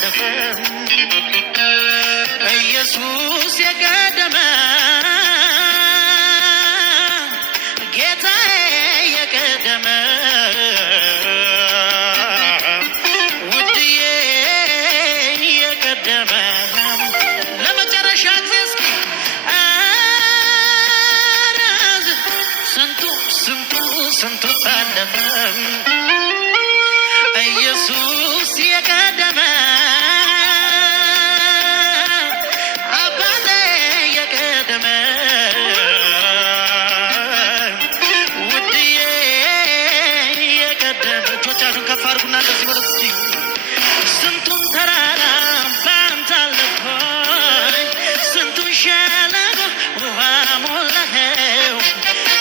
አለፈ ኢየሱስ የቀደመ ጌታዬ የቀደመ ውድዬ የቀደመ ለመጨረሻ ጊዜ እስኪ ስንቱ አለፈ ኢየሱስ የቀደመ አባቴ የቀደመ ውድዬ የቀደመ እጆቻችሁን ከፍ አድርጉና እንደዚህ በሉት እስኪ ስንቱን ተራራ ባንተ አለፍኩኝ ስንቱን ሸለቆ ውሃ ሞላኸው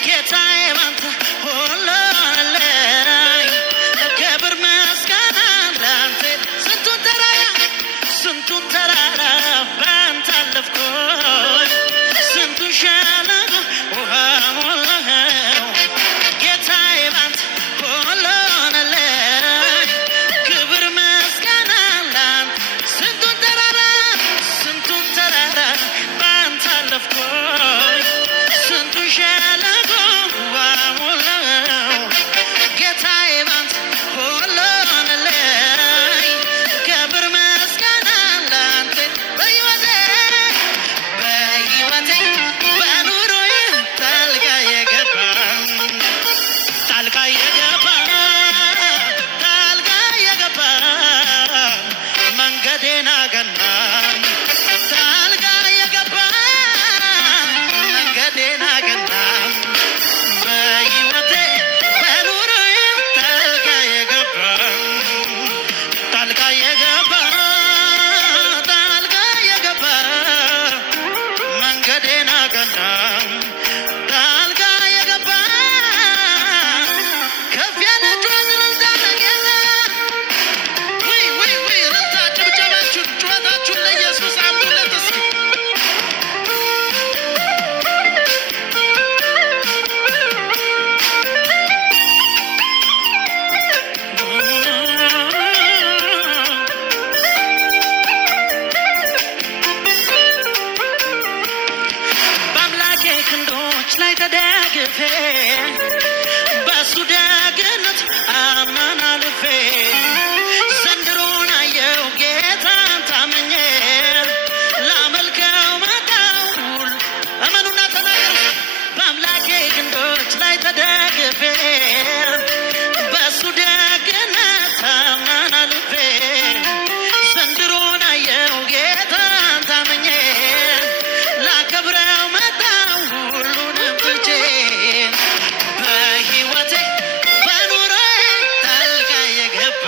ጌታዬ ባንተ ሁሉ አለኝ ክብር ምስጋና ላንተ ስንቱን ተራራ ባንተ አለፍኩኝ ስንቱን ሸለቆ ውሃ ሞላኸው ጌታዬ ባንተ ሁሉ አለኝ ክብር ምስጋና ላንተ ስንቱን ተራራ ባንተ አለፍኩኝ ስንቱን ሸለቆ ውሃ ሞላኸው ጌታዬ ባንተ ሁሉ አለኝ ክብር ምስጋና ላንተ በሕይወቴ በኑሮዬ ጣልቃ የገባ መንገዴን አቀና ጣልቃ የገባ መንገዴን አቀና በሕይወቴ በኑሮዬ ጣልቃ የገባ መንገዴን አቀና ጣልቃ የገባ ከፍ ያለ ጩኸት እልልታ ለጌታ እልልታ ጭብጨባችሁን ጩኸታችሁን ለኢየሱስ አምጡለት እስኪ በአምላኬ ክንዶች ላይ ተደግፌ በሱ ደግነት አምናን አልፌ ዘንድሮን አየው ጌታን ታምኜ ላመልከው መጣሁ እመኑና ተናገሩ በአምላኬ ክንዶች ላይ ተደግፌ በሱ ደግነት አምናን አልፌ ዘንድሮን አየው ጌታን ታምኜ ላከብረው መጣሁ ሁሉንም ትቼ በሕይወቴ በኑሮዬ ጣልቃ የገባ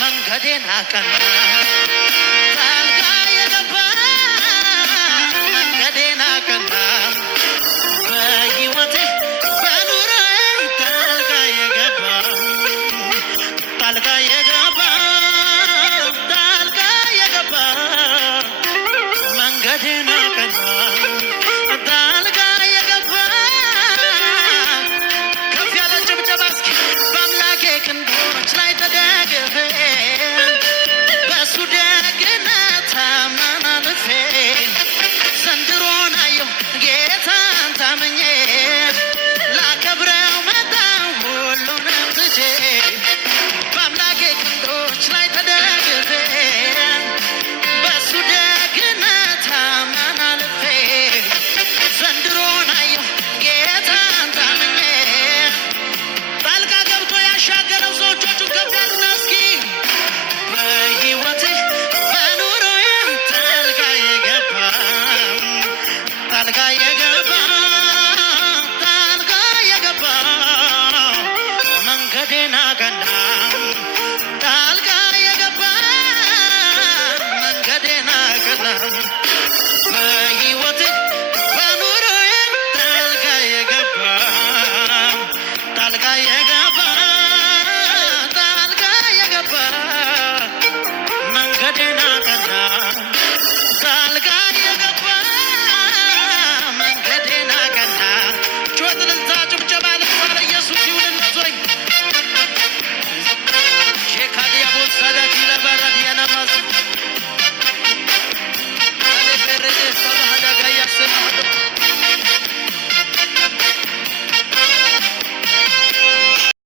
መንገዴን አቀና ጣልቃ የገባ መንገዴን አቀና በሕይወቴ በኑሮዬ ጣልቃ የገባ መንገዴን አቀና ጣልቃ የገባ ከፍ ያለ ጭብጨባ እስኪ በአምላኬ ክንዶች ላይ ተደግፌ በሱ ደግነት አምናን አልፌ ዘንድሮን አየሁ ጌታን ታምኜ